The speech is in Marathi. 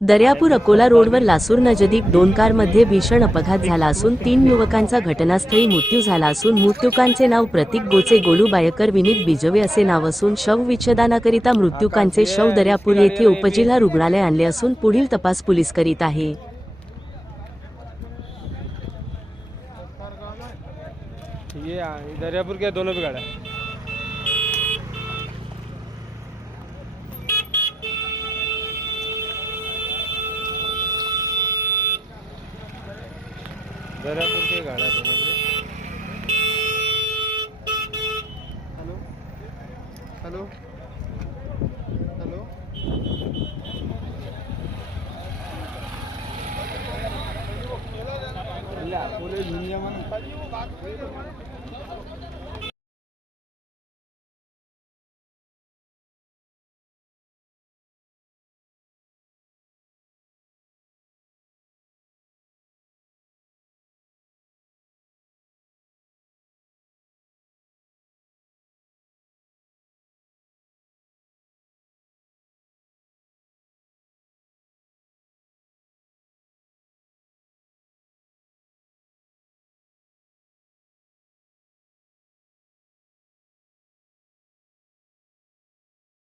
दर्यापूर अकोला रोडवर लासूर नजदीक दोन कारमध्ये भीषण अपघात झाला असून तीन युवकांचा घटनास्थळी मृत्यू झाला असून मृत्युकांचे नाव प्रतीक गोचे गोलू बायकर विनीत बिजवे असे नाव असून शव विच्छेदनाकरिता मृत्युकांचे शव दर्यापूर येथे उपजिल्हा रुग्णालय आणले असून पुढील तपास पोलीस करीत आहे. ये आ- के दोनों के गाड़ा हॅलो? हॅलो? हॅलो? घेऊन या म्हणून